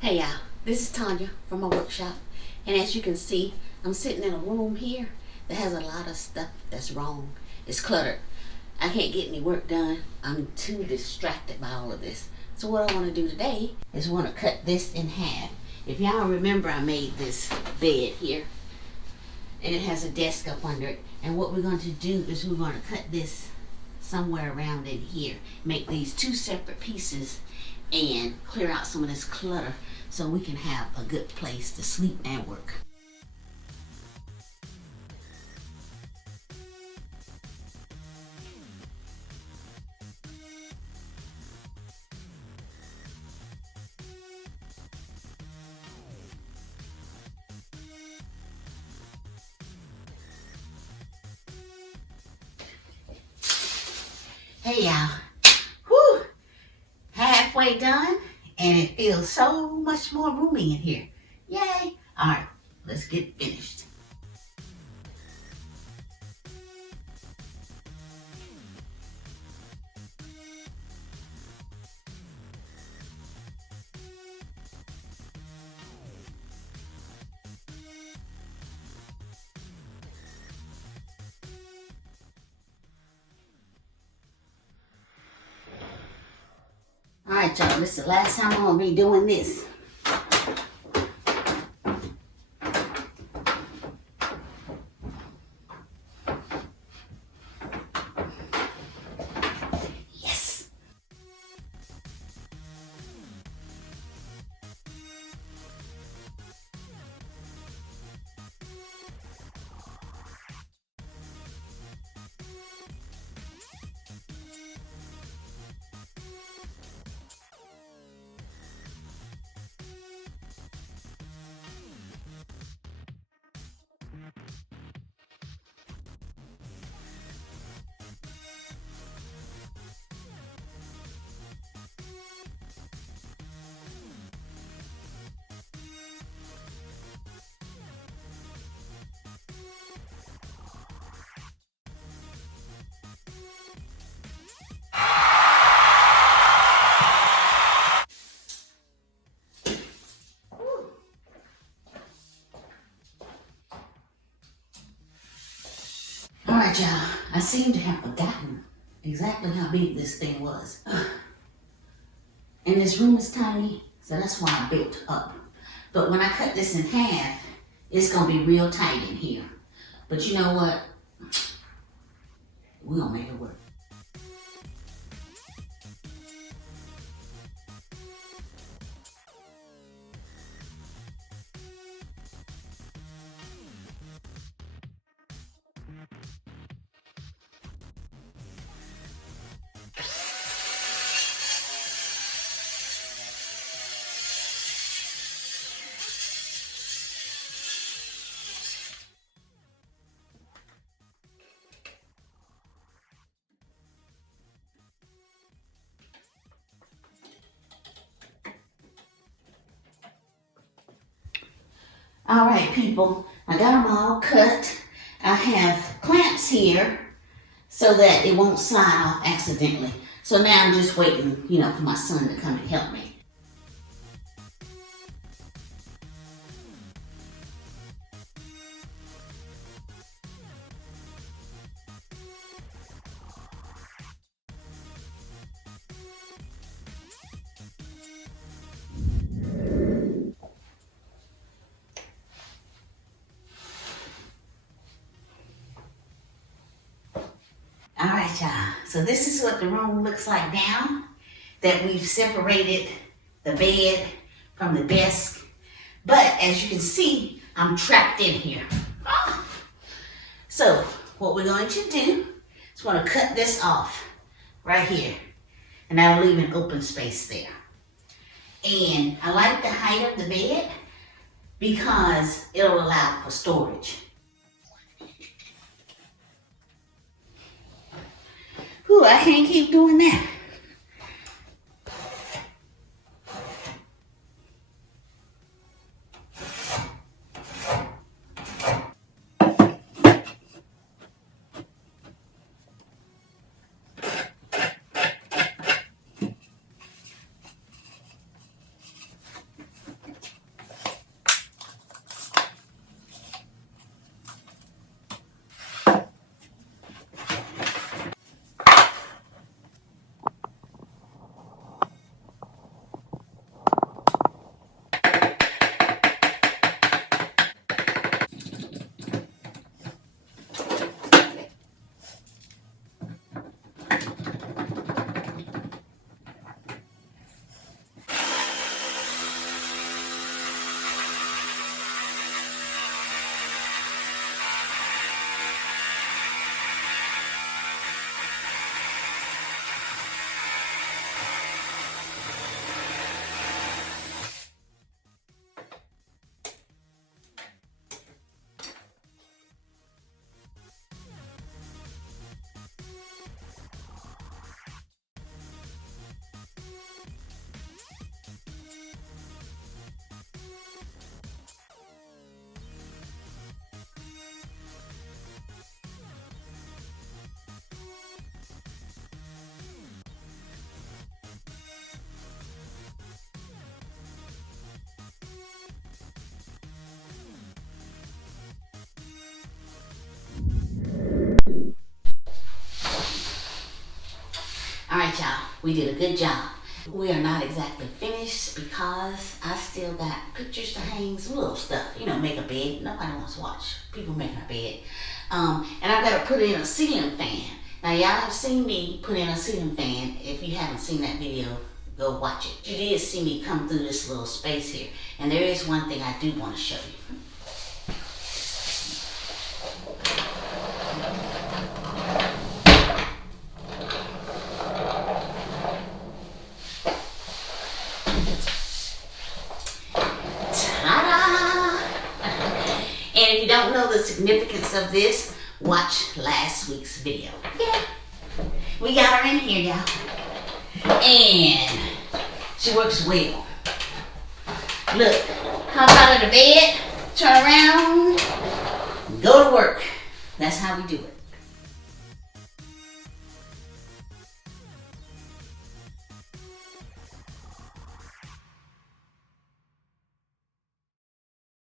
Hey y'all, this is Tanya from my workshop, and as you can see, I'm sitting in a room here that has a lot of stuff that's wrong. It's cluttered. I can't get any work done. I'm too distracted by all of this. So what I want to do today is want to cut this in half. If y'all remember, I made this bed here, and it has a desk up under it. And what we're going to do is we're going to cut this somewhere around in here, make these two separate pieces, and clear out some of this clutter so we can have a good place to sleep and work. Hey y'all, whew, halfway done, and it feels so much more roomy in here. Yay! All right, let's get finished. All right, y'all, this is the last time I'm gonna be doing this. Yes. All right, y'all, I seem to have forgotten exactly how big this thing was. And this room is tiny, so that's why I built up. But when I cut this in half, it's gonna be real tight in here. But you know what? We're gonna make it work. All right, people, I got them all cut. I have clamps here so that it won't slide off accidentally. So now I'm just waiting, for my son to come and help me. All right, y'all. So this is what the room looks like now that we've separated the bed from the desk. But as you can see, I'm trapped in here. Ah. So what we're going to do is we're going to cut this off right here. And that'll leave an open space there. And I like the height of the bed because it'll allow for storage. Ooh, I can't keep doing that. All right, y'all, we did a good job. We are not exactly finished because I still got pictures to hang, some little stuff, you know, make a bed. Nobody wants to watch people making a bed. And I've got to put in a ceiling fan. Now, y'all have seen me put in a ceiling fan. If you haven't seen that video, go watch it. You did see me come through this little space here. And there is one thing I do want to show you. And if you don't know the significance of this, watch last week's video. Yeah. We got her in here, y'all. And she works well. Look, come out of the bed, turn around, go to work. That's how we do it.